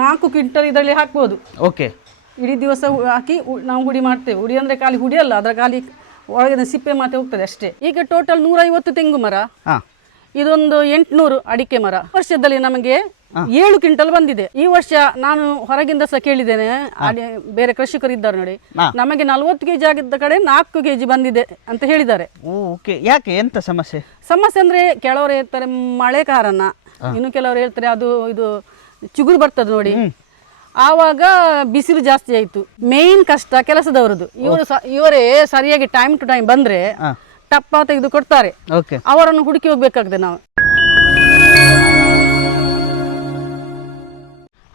4 quintal ಇದರಲ್ಲಿ ಹಾಕ್ಬೋದು. Okay. ಇಡೀ ದಿವಸ ಹಾಕಿ ನಾವು ಹುಡಿ ಮಾಡ್ತೇವೆ. ಹುಡಿ ಅಂದರೆ ಖಾಲಿ ಹುಡಿ ಅಲ್ಲ, ಅದರ ಖಾಲಿ ಒಳಗಿನ ಸಿಪ್ಪೆ ಮಾತ್ರ ಹೋಗ್ತದೆ ಅಷ್ಟೇ. ಈಗ ಟೋಟಲ್ 150 ತೆಂಗು ಮರ, ಇದೊಂದು 800 ಅಡಿಕೆ ಮರ. ವರ್ಷದಲ್ಲಿ ನಮಗೆ 7 ಕ್ವಿಂಟಲ್ ಬಂದಿದೆ. ಈ ವರ್ಷ ನಾನು ಹೊರಗಿಂದ ಸಹ ಕೇಳಿದ್ದೇನೆ, ಬೇರೆ ಕೃಷಿಕರು ಇದ್ದಾರೆ ನೋಡಿ, ನಮಗೆ 40 ಕೆಜಿ ಆಗಿದ್ದ ಕಡೆ 4 ಕೆಜಿ ಬಂದಿದೆ ಅಂತ ಹೇಳಿದ್ದಾರೆ. ಯಾಕೆ, ಎಂತ ಸಮಸ್ಯೆ? ಸಮಸ್ಯೆ ಅಂದ್ರೆ ಕೆಲವರು ಹೇಳ್ತಾರೆ ಮಳೆ ಕಾರಣ, ಇನ್ನು ಕೆಲವರು ಹೇಳ್ತಾರೆ ಅದು ಇದು ಚಿಗುರು ಬರ್ತದೆ ನೋಡಿ, ಆವಾಗ ಬಿಸಿಲು ಜಾಸ್ತಿ ಆಯ್ತು. ಮೇನ್ ಕಷ್ಟ ಕೆಲಸದವರದು. ಇವರೇ ಸರಿಯಾಗಿ ಟೈಮ್ ಟು ಟೈಮ್ ಬಂದ್ರೆ ಟಪ್ಪ ತೆಗೆದು ಕೊಡ್ತಾರೆ, ಅವರನ್ನು ಹುಡುಕಿ ಹೋಗ್ಬೇಕಾಗ್ತದೆ ನಾವು.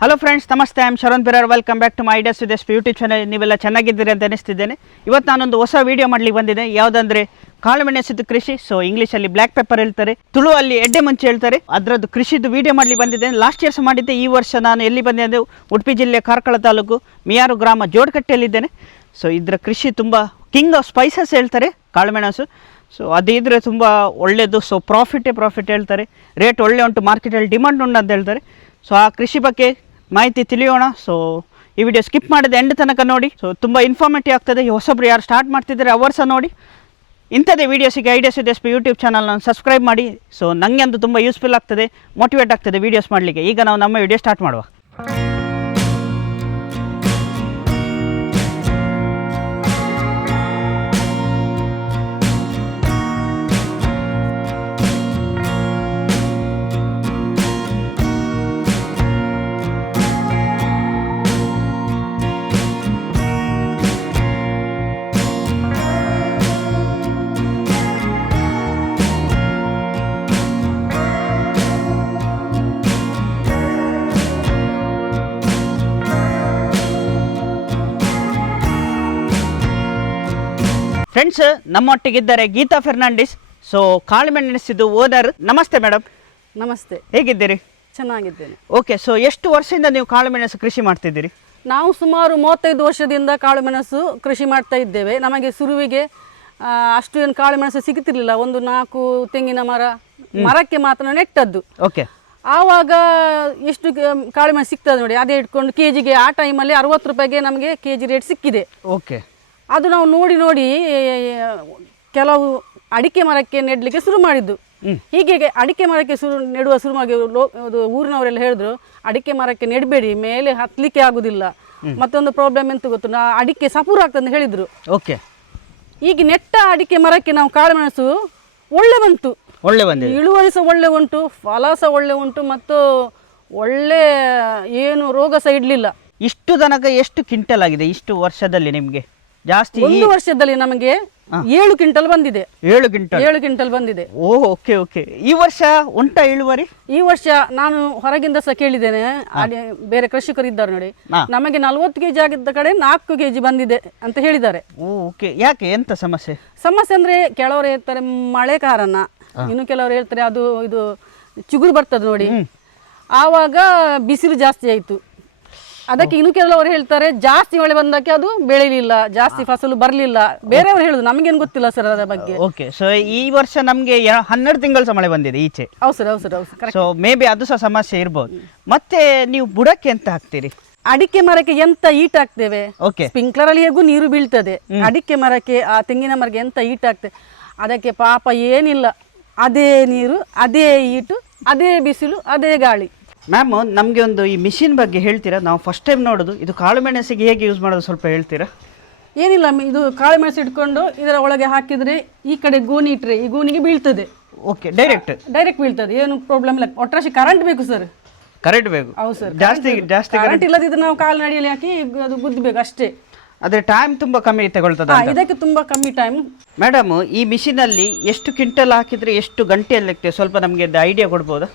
ಹಲೋ ಫ್ರೆಂಡ್ಸ್, ನಮಸ್ತೆ. I am Sharan Pirar. Welcome back to my ideas with YouTube channel. ನೀವೆಲ್ಲ ಚೆನ್ನಾಗಿದ್ದೀರಿ ಅಂತ ಅನಿಸ್ತಿದ್ದೇನೆ. ಇವತ್ತು ನಾನೊಂದು ಹೊಸ ವಿಡಿಯೋ ಮಾಡ್ಲಿಕ್ಕೆ ಬಂದಿದ್ದೆ. ಯಾವುದಂದ್ರೆ ಕಾಳುಮೆಣಸಿದ್ದು ಕೃಷಿ. ಸೊ ಇಂಗ್ಲೀಷಲ್ಲಿ ಬ್ಲ್ಯಾಕ್ ಪೆಪ್ಪರ್ ಹೇಳ್ತಾರೆ, ತುಳುವಲ್ಲಿ ಎಡ್ಡೆ ಮುಂಚೆ ಹೇಳ್ತಾರೆ. ಅದರದ್ದು ಕೃಷಿದು ವಿಡಿಯೋ ಮಾಡ್ಲಿಕ್ಕೆ ಬಂದಿದ್ದೇನೆ. ಲಾಸ್ಟ್ ಇಯರ್ಸ್ ಮಾಡಿದ್ದೆ. ಈ ವರ್ಷ ನಾನು ಎಲ್ಲಿ ಬಂದೆ ಅಂದರೆ ಉಡುಪಿ ಜಿಲ್ಲೆ ಕಾರ್ಕಳ ತಾಲೂಕು ಮಿಯಾರು ಗ್ರಾಮ ಜೋಡಕಟ್ಟೆಯಲ್ಲಿದ್ದೇನೆ. ಸೊ ಇದರ ಕೃಷಿ ತುಂಬ ಕಿಂಗ್ ಆಫ್ ಸ್ಪೈಸಸ್ ಹೇಳ್ತಾರೆ ಕಾಳುಮೆಣಸು. ಸೊ ಅದಿದ್ರೆ ತುಂಬ ಒಳ್ಳೆಯದು. ಸೊ ಪ್ರಾಫಿಟ್ ಹೇಳ್ತಾರೆ. ರೇಟ್ ಒಳ್ಳೆ ಉಂಟು, ಮಾರ್ಕೆಟಲ್ಲಿ ಡಿಮಾಂಡ್ ಉಂಟು ಅಂತ ಹೇಳ್ತಾರೆ. ಸೊ ಆ ಕೃಷಿ ಬಗ್ಗೆ ಮಾಹಿತಿ ತಿಳಿಯೋಣ. ಸೊ ಈ ವಿಡಿಯೋ ಸ್ಕಿಪ್ ಮಾಡಿದ ಎಂಡ್ ತನಕ ನೋಡಿ. ಸೊ ತುಂಬ ಇನ್ಫಾರ್ಮೇಟಿವ್ ಆಗ್ತದೆ. ಹೊಸಬ್ರು ಯಾರು ಸ್ಟಾರ್ಟ್ ಮಾಡ್ತಿದ್ದಾರೆ ಅವರು ಸಹ ನೋಡಿ. ಇಂಥದ್ದೇ ವೀಡಿಯೋಸಿಗೆ ಐಡಿಯಾಸ್ ವಿತ್ ಯೂಟ್ಯೂಬ್ ಚಾನಲ್ನ ಸಬ್ಸ್ಕ್ರೈಬ್ ಮಾಡಿ. ಸೊ ನನಗೆ ಅಂತೂ ತುಂಬ ಯೂಸ್ಫುಲ್ ಆಗ್ತದೆ, ಮೋಟಿವೇಟ್ ಆಗ್ತದೆ ವೀಡಿಯೋಸ್ ಮಾಡಲಿಕ್ಕೆ. ಈಗ ನಾವು ನಮ್ಮ ವಿಡಿಯೋ ಸ್ಟಾರ್ಟ್ ಮಾಡುವ. ಫ್ರೆಂಡ್ಸ್, ನಮ್ಮೊಟ್ಟಿಗಿದ್ದಾರೆ ಗೀತಾ ಫೆರ್ನಾಂಡಿಸ್. ಸೊ ಕಾಳುಮೆಣಸಿದ್ದು ಓನರ್. ನಮಸ್ತೆ ಮೇಡಮ್. ನಮಸ್ತೆ. ಹೇಗಿದ್ದೀರಿ? ಚೆನ್ನಾಗಿದ್ದೇನೆ. ಓಕೆ. ಸೊ ಎಷ್ಟು ವರ್ಷದಿಂದ ನೀವು ಕಾಳುಮೆಣಸು ಕೃಷಿ ಮಾಡ್ತಿದ್ದೀರಿ? ನಾವು ಸುಮಾರು 35 ವರ್ಷದಿಂದ ಕಾಳುಮೆಣಸು ಕೃಷಿ ಮಾಡ್ತಾ ಇದ್ದೇವೆ. ನಮಗೆ ಶುರುವಿಗೆ ಅಷ್ಟು ಏನು ಕಾಳುಮೆಣಸು ಸಿಗುತ್ತಿರಲಿಲ್ಲ. ಒಂದು 4 ತೆಂಗಿನ ಮರಕ್ಕೆ ಮಾತ್ರ ನೆಟ್ಟದ್ದು. ಓಕೆ. ಆವಾಗ ಎಷ್ಟು ಕಾಳುಮೆಣಸು ಸಿಗ್ತದೆ ನೋಡಿ, ಅದೇ ಇಟ್ಕೊಂಡು ಕೆಜಿಗೆ ಆ ಟೈಮಲ್ಲಿ 60 ರೂಪಾಯಿಗೆ ನಮಗೆ ಕೆಜಿ ರೇಟ್ ಸಿಕ್ಕಿದೆ. ಓಕೆ. ಅದು ನಾವು ನೋಡಿ ಕೆಲವು ಅಡಿಕೆ ಮರಕ್ಕೆ ನೆಡಲಿಕ್ಕೆ ಶುರು ಮಾಡಿದ್ದು. ಹೀಗೆ ಅಡಿಕೆ ಮರಕ್ಕೆ ನೆಡುವ ಶುರುವಾಗಿ ಊರಿನವರೆಲ್ಲ ಹೇಳಿದ್ರು, ಅಡಿಕೆ ಮರಕ್ಕೆ ನೆಡಬೇಡಿ, ಮೇಲೆ ಹತ್ತಲಿಕ್ಕೆ ಆಗುದಿಲ್ಲ. ಮತ್ತೊಂದು ಪ್ರಾಬ್ಲಮ್ ಎಂತ ಗೊತ್ತು, ಅಡಿಕೆ ಸಪೂರ ಆಗ್ತದೆ ಅಂತ ಹೇಳಿದ್ರು. ಓಕೆ. ಈಗ ನೆಟ್ಟ ಅಡಿಕೆ ಮರಕ್ಕೆ ನಾವು ಕಾಳುಮೆಣಸು ಒಳ್ಳೆ ಬಂತು, ಇಳುವರಿ ಸಹ ಒಳ್ಳೆ ಉಂಟು, ಫಲ ಸಹ ಒಳ್ಳೆ ಉಂಟು, ಮತ್ತು ಒಳ್ಳೆ ಏನು ರೋಗ ಸಹ ಇಡ್ಲಿಲ್ಲ. ಇಷ್ಟು ತನಕ ಎಷ್ಟು ಕ್ವಿಂಟಲ್ ಆಗಿದೆ ಇಷ್ಟು ವರ್ಷದಲ್ಲಿ ನಿಮ್ಗೆ? ಜಾಸ್ತಿ ಒಂದು ವರ್ಷದಲ್ಲಿ ನಮಗೆ 7 ಕ್ವಿಂಟಲ್ ಬಂದಿದೆ. 7 ಕ್ವಿಂಟಲ್ ಬಂದಿದೆ. ಓಕೆ. ಈ ವರ್ಷ ಉಂಟಾ ಇಳುವರಿ? ಈ ವರ್ಷ ನಾನು ಹೊರಗಿಂದ ಸಹ ಕೇಳಿದ್ದೇನೆ, ಬೇರೆ ಕೃಷಿಕರು ಇದ್ದಾರೆ ನೋಡಿ, ನಮಗೆ 40 ಕೆಜಿ ಆಗಿದ್ದ ಕಡೆ 4 ಕೆಜಿ ಬಂದಿದೆ ಅಂತ ಹೇಳಿದ್ದಾರೆ. ಓಕೆ. ಯಾಕೆ, ಎಂತ ಸಮಸ್ಯೆ ಅಂದ್ರೆ ಕೆಲವರು ಹೇಳ್ತಾರೆ ಮಳೆ ಕಾರಣ, ಇನ್ನು ಕೆಲವರು ಹೇಳ್ತಾರೆ ಅದು ಇದು ಚಿಗುರು ಬರ್ತದೆ ನೋಡಿ, ಆವಾಗ ಬಿಸಿಲು ಜಾಸ್ತಿ ಆಯ್ತು. ಅದಕ್ಕೆ ಇನ್ನು ಕೆಲವರು ಹೇಳ್ತಾರೆ ಜಾಸ್ತಿ ಮಳೆ ಬಂದಕ್ಕೆ ಅದು ಬೆಳೆಯಲಿಲ್ಲ, ಜಾಸ್ತಿ ಫಸಲು ಬರಲಿಲ್ಲ. ಬೇರೆಯವರು ಹೇಳುದು, ನಮಗೇನು ಗೊತ್ತಿಲ್ಲ ಸರ್ ಅದರ ಬಗ್ಗೆ. ಓಕೆ. ಸೊ ಈ ವರ್ಷ ನಮಗೆ 12 ತಿಂಗಳು ಮಳೆ ಬಂದಿದೆ ಈಚೆ. ಹೌದು. ಸೊ ಮೇ ಬಿ ಅದು ಸಹ ಸಮಸ್ಯೆ ಇರ್ಬೋದು. ಮತ್ತೆ ನೀವು ಬುಡಕ್ಕೆ ಎಂತ ಹಾಕ್ತೀರಿ? ಅಡಿಕೆ ಮರಕ್ಕೆ ಎಂತ ಈಟ್ ಹಾಕ್ತೇವೆ, ಸ್ಪ್ರಿಂಕ್ಲರ್ ಅಲ್ಲಿ ಹೇಗೂ ನೀರು ಬೀಳ್ತದೆ. ಅಡಿಕೆ ಮರಕ್ಕೆ, ಆ ತೆಂಗಿನ ಮರಕ್ಕೆ ಎಂತ ಈಟ್ ಹಾಕ್ತೇವೆ, ಅದಕ್ಕೆ ಪಾಪ ಏನಿಲ್ಲ, ಅದೇ ನೀರು, ಅದೇ ಈಟು, ಅದೇ ಬಿಸಿಲು, ಅದೇ ಗಾಳಿ. ಮ್ಯಾಮ್, ನಮಗೆ ಒಂದು ಈ ಮಿಷಿನ್ ಬಗ್ಗೆ ಹೇಳ್ತೀರಾ? ನಾವು ಫಸ್ಟ್ ಟೈಮ್ ನೋಡೋದು. ಇದು ಕಾಳುಮೆಣಸಿಗೆ ಹೇಗೆ ಯೂಸ್ ಮಾಡೋದು ಸ್ವಲ್ಪ ಹೇಳ್ತೀರಾ? ಏನಿಲ್ಲ, ಇದು ಕಾಳುಮೆಣಸು ಇಟ್ಕೊಂಡು ಇದರ ಒಳಗೆ ಹಾಕಿದ್ರೆ ಈ ಕಡೆ ಗೋಣಿ ಇಟ್ಟರೆ ಈ ಗೋಣಿಗೆ ಬೀಳ್ತದೆ. ಓಕೆ. ಡೈರೆಕ್ಟ್ ಬೀಳ್ತದೆ, ಏನು ಪ್ರಾಬ್ಲಮ್ ಇಲ್ಲ. ಒಟ್ರಾಶಿ ಕರೆಂಟ್ ಬೇಕು ಸರ್. ಕರೆಂಟ್ ಬೇಕು? ಹೌದು ಸರ್. ಜಾಸ್ತಿ ಕರೆಂಟ್ ಇಲ್ಲದಿದ್ರೆ ನಾವು ಕಾಲು ನಡಿಯಲ್ಲಿ ಹಾಕಿ ಅದು ಗುದ್ದಬೇಕು ಅಷ್ಟೇ. ಅದ್ರ ಟೈಮ್ ತುಂಬಾ ಕಮ್ಮಿ ತಗೊಳ್ತದೆ. ಇದಕ್ಕೆ ತುಂಬಾ ಕಮ್ಮಿ ಟೈಮ್. ಮೇಡಮ್, ಈ ಮಿಷಿನ್ ಅಲ್ಲಿ ಎಷ್ಟು ಕ್ವಿಂಟಲ್ ಹಾಕಿದ್ರೆ ಎಷ್ಟು ಗಂಟೆಯಲ್ಲಿ ಆಗ್ತದೆ? ಸ್ವಲ್ಪ ನಮಗೆ ಐಡಿಯಾ ಕೊಡ್ಬೋದಾ?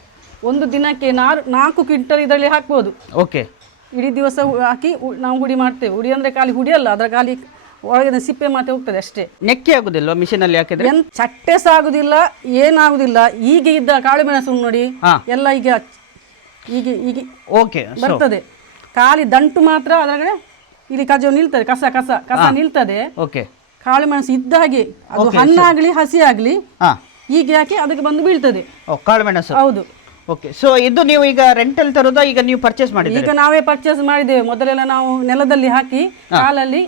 ಒಂದು ದಿನಕ್ಕೆ 4 ಕ್ವಿಂಟಲ್ ಇದರಲ್ಲಿ ಹಾಕ್ಬೋದು. ಓಕೆ. ಇಡೀ ದಿವಸ ಹಾಕಿ ನಾವು ಹುಡಿ ಮಾಡ್ತೇವೆ. ಹುಡಿ ಅಂದ್ರೆ ಖಾಲಿ ಹುಡಿ ಅಲ್ಲ, ಅದರ ಖಾಲಿ ಒಳಗಿನ ಸಿಪ್ಪೆ ಮಾತ್ರ ಹೋಗ್ತದೆ ಅಷ್ಟೇ. ನೆಕ್ಕೆ ಆಗುದಿಲ್ಲ ಮಿಷಿನ್ ಅಲ್ಲಿ ಹಾಕಿದ್ರೆ? ಚಟ್ಟೆ ಸಹ ಆಗುದಿಲ್ಲ, ಏನಾಗುದಿಲ್ಲ. ಈಗ ಇದ್ದ ಕಾಳುಮೆಣಸು ನೋಡಿ ಎಲ್ಲ ಈಗ ಓಕೆ ಬರ್ತದೆ. ಖಾಲಿ ದಂಟು ಮಾತ್ರ ಅದರಗಡೆ ಇಲ್ಲಿ ಕಜವು ನಿಲ್ತದೆ, ಕಸ ನಿಲ್ತದೆ. ಓಕೆ. ಕಾಳುಮೆಣಸು ಇದ್ದ ಹಾಗೆ, ಅದು ಹಣ್ಣಾಗ್ಲಿ ಹಸಿ ಆಗ್ಲಿ, ಹೀಗೆ ಹಾಕಿ ಅದಕ್ಕೆ ಬಂದು ಬೀಳ್ತದೆ ಕಾಳುಮೆಣಸು. ಹೌದು. ಓಕೆ, ಸೊ ಇದು ನೀವು ಈಗ ರೆಂಟಲ್ ತರೋದಾ ಈಗ ನೀವು ಪರ್ಚೇಸ್ ಮಾಡಿದ್ದೀರಿ? ಈಗ ನಾವೇ ಪರ್ಚೇಸ್ ಮಾಡಿದ್ದೇವೆ. ಮೊದಲೆಲ್ಲ ನಾವು ನೆಲದಲ್ಲಿ ಹಾಕಿ ಕಾಲಲ್ಲಿ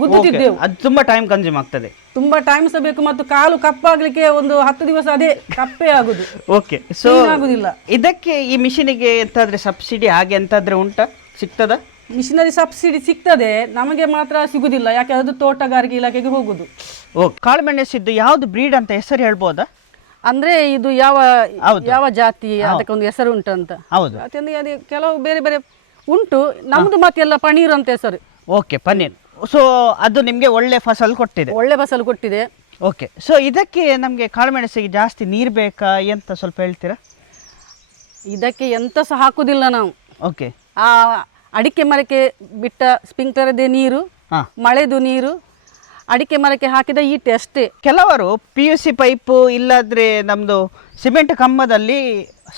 ಗುದ್ದುತ್ತಿದ್ದೆವು. ಅದು ತುಂಬಾ ಟೈಮ್ ಕನ್ಸ್ಯೂಮ್ ಆಗ್ತದೆ. ತುಂಬಾ ಟೈಮ್ ಸಹ ಬೇಕು ಮತ್ತು ಕಾಲು ಕಪ್ಪಾಗ್ಲಿಕ್ಕೆ ಒಂದು 10 ದಿವಸ ಅದೇ ಕಪ್ಪೇ ಆಗುದು. ಓಕೆ, ಸೊ ಆಗುದಿಲ್ಲ. ಇದಕ್ಕೆ ಈ ಮಿಷಿನಿಗೆ ಎಂತಾದ್ರೆ ಸಬ್ಸಿಡಿ ಹಾಗೆ ಎಂತಾದ್ರೆ ಉಂಟಾ, ಸಿಗ್ತದ? ಮಿಷನರಿ ಸಬ್ಸಿಡಿ ಸಿಗ್ತದೆ, ನಮಗೆ ಮಾತ್ರ ಸಿಗುದಿಲ್ಲ. ಯಾಕೆ ಅದು ತೋಟಗಾರಿಕೆ ಇಲಾಖೆಗೆ ಹೋಗುದು. ಕಾಳುಮೆಣಸಿದ್ದು ಯಾವ್ದು ಬ್ರೀಡ್ ಅಂತ ಹೆಸರು ಹೇಳ್ಬೋದಾ? ಅಂದ್ರೆ ಇದು ಯಾವ ಜಾತಿ, ಅದಕ್ಕೊಂದು ಹೆಸರು ಉಂಟಂತ. ಹೌದು, ಅದೇ ಕೆಲವು ಬೇರೆ ಬೇರೆ ಉಂಟು. ನಮ್ದು ಮತ್ತೆಲ್ಲ ಪನೀರ್ ಅಂತ ಹೆಸರು. ಓಕೆ, ಪನ್ನೀರ್. ಸೊ ಅದು ನಿಮಗೆ ಒಳ್ಳೆ ಫಸಲು ಕೊಟ್ಟಿದೆ? ಒಳ್ಳೆ ಫಸಲು ಕೊಟ್ಟಿದೆ. ಓಕೆ, ಸೊ ಇದಕ್ಕೆ ನಮಗೆ ಕಾಳುಮೆಣಸಿಗೆ ಜಾಸ್ತಿ ನೀರು ಬೇಕಾ ಎಂತ ಸ್ವಲ್ಪ ಹೇಳ್ತೀರಾ? ಇದಕ್ಕೆ ಎಂತ ಸಹ ಹಾಕುದಿಲ್ಲ ನಾವು. ಓಕೆ, ಆ ಅಡಿಕೆ ಮರಕ್ಕೆ ಬಿಟ್ಟ ಸ್ಪ್ರಿಂಕ್ಲರ್ದೇ ನೀರು, ಮಳೆದು ನೀರು, ಅಡಿಕೆ ಮರಕ್ಕೆ ಹಾಕಿದ ಈಟೆ ಅಷ್ಟೇ. ಕೆಲವರು PUC ಪೈಪು ಇಲ್ಲಾದ್ರೆ ನಮ್ದು ಸಿಮೆಂಟ್ ಕಂಬದಲ್ಲಿ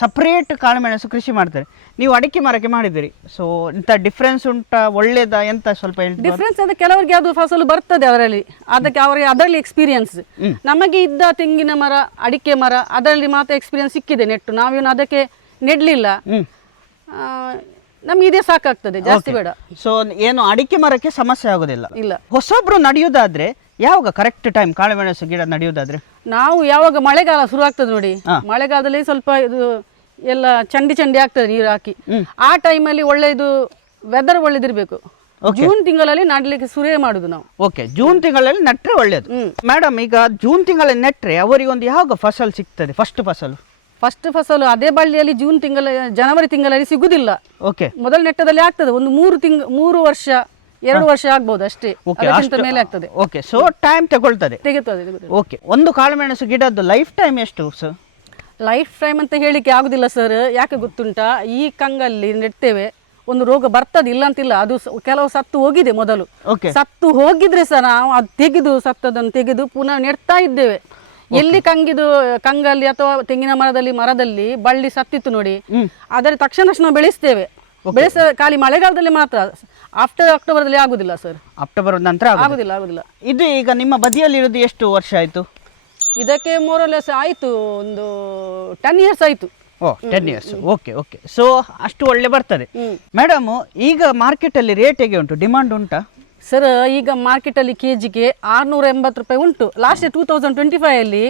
ಸಪ್ರೇಟ್ ಕಾಳುಮೆಣಸು ಕೃಷಿ ಮಾಡ್ತಾರೆ. ನೀವು ಅಡಿಕೆ ಮರಕ್ಕೆ ಮಾಡಿದಿರಿ, ಸೊ ಇಂಥ ಡಿಫ್ರೆನ್ಸ್ ಉಂಟಾ, ಒಳ್ಳೇದಾ ಎಂತ ಸ್ವಲ್ಪ ಹೇಳ್ತೀವಿ? ಡಿಫ್ರೆನ್ಸ್ ಅಂದ್ರೆ ಕೆಲವರಿಗೆ ಅದು ಫಸಲು ಬರ್ತದೆ ಅದರಲ್ಲಿ, ಅವರಿಗೆ ಅದರಲ್ಲಿ ಎಕ್ಸ್ಪೀರಿಯನ್ಸ್. ನಮಗೆ ಇದ್ದ ತೆಂಗಿನ ಮರ, ಅಡಿಕೆ ಮರ, ಅದರಲ್ಲಿ ಮಾತ್ರ ಎಕ್ಸ್ಪೀರಿಯನ್ಸ್ ಸಿಕ್ಕಿದೆ ನೆಟ್ಟು. ನಾವೇನು ಅದಕ್ಕೆ ನೆಡ್ಲಿಲ್ಲ. ನಮ್ಗೆ ಇದೇ ಸಾಕಾಗ್ತದೆ, ಜಾಸ್ತಿ ಬೇಡ. ಸೊ ಏನು ಅಡಿಕೆ ಮರಕ್ಕೆ ಸಮಸ್ಯೆ ಆಗೋದಿಲ್ಲ? ಇಲ್ಲ. ಹೊಸೊಬ್ರು ನಡೆಯುವುದಾದ್ರೆ ಯಾವಾಗ ಕರೆಕ್ಟ್ ಟೈಮ್ ಕಾಳುಮೆಣಸು ಗಿಡ ನಡೆಯುವುದಾದ್ರೆ? ನಾವು ಯಾವಾಗ ಮಳೆಗಾಲ ಶುರು ಆಗ್ತದೆ ನೋಡಿ, ಮಳೆಗಾಲದಲ್ಲಿ ಸ್ವಲ್ಪ ಇದು ಎಲ್ಲ ಚಂಡಿ ಆಗ್ತದೆ ನೀರು ಹಾಕಿ. ಆ ಟೈಮಲ್ಲಿ ಒಳ್ಳೆ ಇದು ವೆದರ್ ಒಳ್ಳೇದಿರ್ಬೇಕು. ಜೂನ್ ತಿಂಗಳಲ್ಲಿ ನಡ್ಲಿಕ್ಕೆ ಶುರು ಮಾಡುದು ನಾವು. ಓಕೆ, ಜೂನ್ ತಿಂಗಳಲ್ಲಿ ನೆಟ್ರೆ ಒಳ್ಳೇದು. ಮೇಡಮ್, ಈಗ ಜೂನ್ ತಿಂಗಳಲ್ಲಿ ನೆಟ್ರೆ ಅವರಿಗೆ ಒಂದು ಯಾವಾಗ ಫಸಲು ಸಿಗ್ತದೆ? ಫಸ್ಟ್ ಫಸಲು ಅದೇ ಬಳ್ಳಿಯಲ್ಲಿ ಜನವರಿ ತಿಂಗಳಲ್ಲಿ ಸಿಗುದಿಲ್ಲ. ಓಕೆ, ಮೊದಲ ನೆಟ್ಟದಲ್ಲಿ ಆಗ್ತದೆ ಒಂದು 3 ವರ್ಷ 2 ವರ್ಷ ಆಗ್ಬಹುದು ಅಷ್ಟೇ, ಅದಕ್ಕಿಂತ ಮೇಲೆ ಆಗ್ತದೆ. ಓಕೆ, ಸೊ ಟೈಮ್ ತೆಗೊಳ್ತದೆ. ಓಕೆ, ಒಂದು ಕಾಳುಮೆಣಸು ಗಿಡದ್ದು ಲೈಫ್ ಟೈಮ್ ಎಷ್ಟು ಸರ್? ಲೈಫ್ ಟೈಮ್ ಅಂತ ಹೇಳಿಕ್ಕೆ ಆಗುದಿಲ್ಲ ಸರ್. ಯಾಕೆ ಗೊತ್ತುಂಟಾ, ಈ ಕಂಗಲ್ಲಿ ನೆಡ್ತೇವೆ, ಒಂದು ರೋಗ ಬರ್ತದೆ ಇಲ್ಲ ಅಂತಿಲ್ಲ. ಅದು ಕೆಲವು ಸತ್ತು ಹೋಗಿದೆ ಮೊದಲು. ಸತ್ತು ಹೋಗಿದ್ರೆ ಸಹ ನಾವು ಅದು ಸತ್ತದನ್ನು ತೆಗೆದು ಪುನಃ ನೆಡ್ತಾ ಇದ್ದೇವೆ. ಎಲ್ಲಿ ಕಂಗಲ್ಲಿ ಅಥವಾ ತೆಂಗಿನ ಮರದಲ್ಲಿ ಬಳ್ಳಿ ಸತ್ತಿತ್ತು ನೋಡಿ, ಅದರ ತಕ್ಷಣ ನಾವು ಬೆಳೆಸ್ತೇವೆ. ಖಾಲಿ ಮಳೆಗಾಲದಲ್ಲಿ ಮಾತ್ರ. ಆಫ್ಟರ್ ಅಕ್ಟೋಬರ್ದಲ್ಲಿ ಆಗುದಿಲ್ಲ ಸರ್. ಅಕ್ಟೋಬರ್ ನಂತರ ಆಗುದಿಲ್ಲ. ಇದು ಈಗ ನಿಮ್ಮ ಬದಿಯಲ್ಲಿ ಇರೋದು ಎಷ್ಟು ವರ್ಷ ಆಯ್ತು? ಇದಕ್ಕೆ ಮೋರಲೆಸ್ ಆಯ್ತು ಒಂದು 10 years ಆಯ್ತು. 10 years. ಓಕೆ, ಸೊ ಅಷ್ಟು ಒಳ್ಳೆ ಬರ್ತದೆ. ಮೇಡಮ್, ಈಗ ಮಾರ್ಕೆಟ್ ಅಲ್ಲಿ ರೇಟ್ ಹೇಗೆ ಉಂಟು, ಡಿಮಾಂಡ್ ಉಂಟಾ? ಸರ್, ಈಗ ಮಾರ್ಕೆಟಲ್ಲಿ ಕೆಜಿಗೆ 680 ರೂಪಾಯಿ ಉಂಟು. ಲಾಸ್ಟ್ 2025 ಅಲ್ಲಿ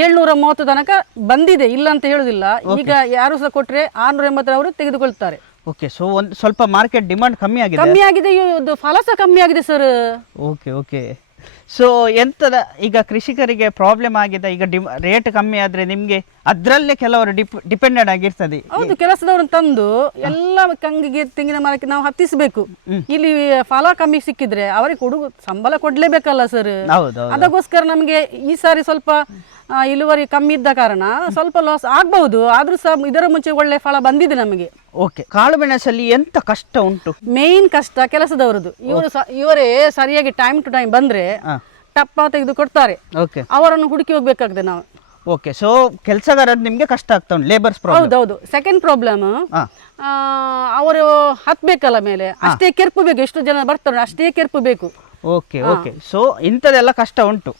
730 ತನಕ ಬಂದಿದೆ, ಇಲ್ಲ ಅಂತ ಹೇಳುದಿಲ್ಲ. ಈಗ ಯಾರು ಸಹ ಕೊಟ್ರೆ 680 ಅವರು ತೆಗೆದುಕೊಳ್ತಾರೆ. ಓಕೆ, ಸೊ ಒಂದು ಸ್ವಲ್ಪ ಮಾರ್ಕೆಟ್ ಡಿಮಾಂಡ್ ಕಮ್ಮಿ ಆಗಿದೆ. ಇದು ಫಲ ಸಹ ಕಮ್ಮಿ ಆಗಿದೆ ಸರ್. ಓಕೆ, ಸೊ ಎಂತದ ಈಗ ಕೃಷಿಕರಿಗೆ ಪ್ರಾಬ್ಲಮ್ ಆಗಿದೆ. ಈಗ ರೇಟ್ ಕಮ್ಮಿ ಆದ್ರೆ ನಿಮ್ಗೆ ಅದ್ರಲ್ಲೇ ಕೆಲವರು ಡಿಪೆಂಡೆಂಟ್ ಆಗಿರ್ತದೆ. ಹೌದು, ಕೆಲಸದವ್ರನ್ನ ತಂದು ಎಲ್ಲ ಕಂಗಿಗೆ ತೆಂಗಿನ ಮರಕ್ಕೆ ನಾವು ಹತ್ತಿಸಬೇಕು. ಇಲ್ಲಿ ಫಲ ಕಮ್ಮಿ ಸಿಕ್ಕಿದ್ರೆ ಅವರಿಗೆ ಸಂಬಳ ಕೊಡ್ಲೇಬೇಕಲ್ಲ ಸರ್. ಅದಕ್ಕೋಸ್ಕರ ನಮಗೆ ಈ ಸಾರಿ ಸ್ವಲ್ಪ ಇಳುವರಿ ಕಮ್ಮಿ ಇದ್ದ ಕಾರಣ ಸ್ವಲ್ಪ ಲಾಸ್ ಆಗ್ಬಹುದು. ಆದ್ರೂ ಸಹ ಇದರ ಮುಂಚೆ ಒಳ್ಳೆ ಫಲ ಬಂದಿದೆ ನಮಗೆ. ಓಕೆ, ಕಾಳುಮೆಣಸಲ್ಲಿ ಎಂತ ಕಷ್ಟ ಉಂಟು? ಮೇನ್ ಕಷ್ಟ ಕೆಲಸದವರದು. ಇವರೇ ಸರಿಯಾಗಿ ಟೈಮ್ ಟು ಟೈಮ್ ಬಂದ್ರೆ ಟಪ್ಪ ತೆಗೆದು ಕೊಡ್ತಾರೆ. ಅವರನ್ನು ಹುಡುಕಿ ಹೋಗ್ಬೇಕಾಗ್ತದೆ ನಾವು. ಓಕೆ, ಸೊ ಕೆಲಸಗಾರ ನಿಮ್ಗೆ ಕಷ್ಟ ಆಗ್ತಾ ಉಂಟು, ಲೇಬರ್ಸ್ ಪ್ರಾಬ್ಲಮ್. ಹೌದೌದು. ಸೆಕೆಂಡ್ ಪ್ರಾಬ್ಲಮ್, ಅವರು ಹತ್ಬೇಕಲ್ಲ ಮೇಲೆ, ಅಷ್ಟೇ ಕೆರ್ಪು ಬೇಕು. ಎಷ್ಟು ಜನ ಬರ್ತಾರೆ ಅಷ್ಟೇ ಕೆರ್ಪು ಬೇಕು. ಓಕೆ, ಸೊ ಇಂಥದೆಲ್ಲ ಕಷ್ಟ ಉಂಟು.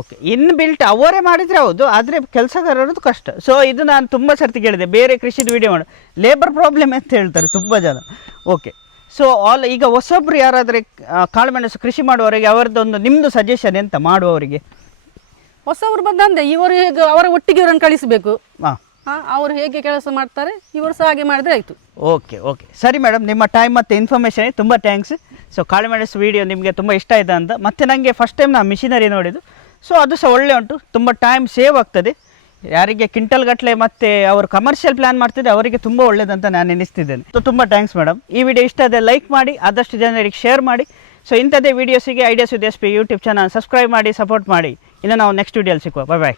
ಓಕೆ, ಇನ್ ಬಿಲ್ಟ್ ಅವರೇ ಮಾಡಿದ್ರೆ ಹೌದು, ಆದರೆ ಕೆಲಸಗಾರರದ್ದು ಕಷ್ಟ. ಸೊ ಇದು ನಾನು ತುಂಬ ಸರ್ತಿ ಕೇಳಿದೆ, ಬೇರೆ ಕೃಷಿದು ವಿಡಿಯೋ ಮಾಡಿ ಲೇಬರ್ ಪ್ರಾಬ್ಲಮ್ ಅಂತ ಹೇಳ್ತಾರೆ ತುಂಬ ಜನ. ಓಕೆ, ಸೊ ಈಗ ಹೊಸೊಬ್ರು ಯಾರಾದರೆ ಕಾಳುಮೆಣಸು ಕೃಷಿ ಮಾಡುವವರಿಗೆ ಅವರದ್ದೊಂದು ನಿಮ್ಮದು ಸಜೆಷನ್ ಎಂತ ಮಾಡುವವರಿಗೆ? ಹೊಸವರು ಬಂದಂದೆ ಇವರು ಹೇಗೆ ಅವರ ಒಟ್ಟಿಗೆ ಇವರನ್ನು ಕಳಿಸಬೇಕು. ಅವರು ಹೇಗೆ ಕೆಲಸ ಮಾಡ್ತಾರೆ ಇವರು ಸಹ ಹಾಗೆ ಮಾಡಿದ್ರೆ ಆಯಿತು. ಓಕೆ, ಸರಿ ಮೇಡಮ್, ನಿಮ್ಮ ಟೈಮ್ ಮತ್ತು ಇನ್ಫಾರ್ಮೇಷನ್ ತುಂಬ ಥ್ಯಾಂಕ್ಸ್. ಸೊ ಕಾಳುಮೆಣಸು ವಿಡಿಯೋ ನಿಮಗೆ ತುಂಬ ಇಷ್ಟ ಆಯಿತಾ ಅಂತ. ಮತ್ತು ನನಗೆ ಫಸ್ಟ್ ಟೈಮ್ ನಾನು ಮಿಷಿನರಿ ನೋಡಿದ್ದು, ಸೊ ಅದು ಸಹ ಒಳ್ಳೆ ಉಂಟು, ತುಂಬ ಟೈಮ್ ಸೇವ್ ಆಗ್ತದೆ. ಯಾರಿಗೆ ಕ್ವಿಂಟಲ್ ಗಟ್ಟಲೆ ಮತ್ತು ಅವರು ಕಮರ್ಷಿಯಲ್ ಪ್ಲಾನ್ ಮಾಡ್ತಿದ್ದೆ ಅವರಿಗೆ ತುಂಬ ಒಳ್ಳೇದಂತ ನಾನು ಎನಿಸ್ತಿದ್ದೇನೆ. ಸೊ ತುಂಬ ಥ್ಯಾಂಕ್ಸ್ ಮೇಡಮ್. ಈ ವಿಡಿಯೋ ಇಷ್ಟ ಆದರೆ ಲೈಕ್ ಮಾಡಿ, ಆದಷ್ಟು ಜನರಿಗೆ ಶೇರ್ ಮಾಡಿ. ಸೊ ಇಂಥದ್ದೇ ವೀಡಿಯೋಸಿಗೆ ideas with SP YouTube channel subscribe ಮಾಡಿ, ಸಪೋರ್ಟ್ ಮಾಡಿ. ಇನ್ನು ನಾವು ನೆಕ್ಸ್ಟ್ ವಿಡಿಯೋಲಿ ಸಿಕ್ಕುವ. ಬಾಯ್.